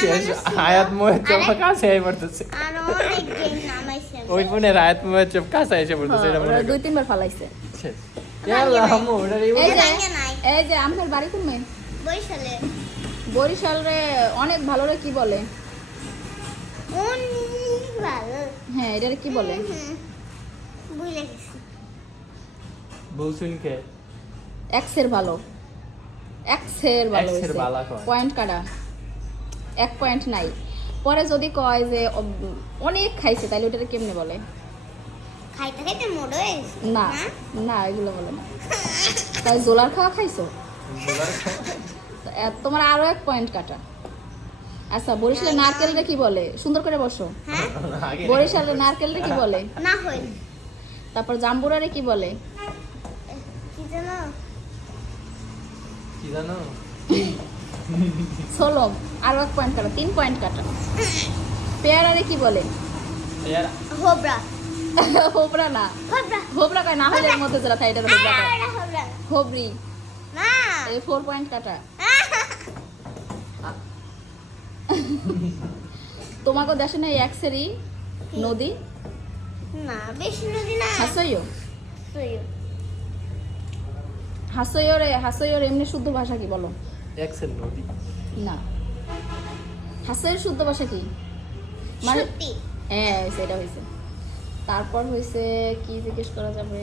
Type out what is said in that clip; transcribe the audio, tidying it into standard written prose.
শেষ আয়াত মোহের চোখ কাছে এসে পড়তেছে আর অনেক গেম নামাইছে ওই ফোনের আয়াত মোহের চোখ কাছে এসে পড়তেছে এটা মনে ওরা 2-3 বার ফালাইছে। শেষ ইয়াল্লাহ আম্মু ওটা এই যে ভাঙে নাই। এই যে আমাদের বাড়ি কোনমে? বরিশালে বরিশাল রে অনেক ভালো রে কি বলে? অনেক ভালো হ্যাঁ এটারে কি বলে? বুঝলে গেছি বলছুন কে এক্সের ভালো। এক্সের ভালো এক্সের হইছে। বালা কয়। পয়েন্ট কাটা 1 পয়েন্ট নাই। পরে যদি কয় যে অনেক খাইছে তাহলে ওটারে কেমনে বলে? খাইতে খাইতে মোড় হয়ে গেছে না না এগুলো বলে না। তাই জোলার খাওয়া খাইছো? তোমার আরো 1 পয়েন্ট কাটা। আচ্ছা বরিশালের নারকেলটা কি বলে? সুন্দর করে বসো। হ্যাঁ বরিশালের নারকেলটা কি বলে? না হই তারপর জাম্বুরারে কি বলে? কি জানো কি জানো সোলম আরো 1 পয়েন্ট কাটা 3 পয়েন্ট কাটা। পেয়ারারে কি বলে? ইয়ার হোবরা হোবরা না হোবরা হোবরা কয় না হলে এর মধ্যে যারা থাকে এটা হোবরা কয়। আরে হোবরা হোবরি না এই 4 পয়েন্ট কাটা। তোমাকে দেশে নেই এক্সেরই নদী না বেশি নদী না হাসইও সইও হাসইওর এমনি শুদ্ধ ভাষা কি বলো? এক্সেল নদী না হাসইয়ের শুদ্ধ ভাষা কি মানে? সত্যি হ্যাঁ সেটা হয়েছে। তারপর হয়েছে কি জিজ্ঞেস করা যাবে?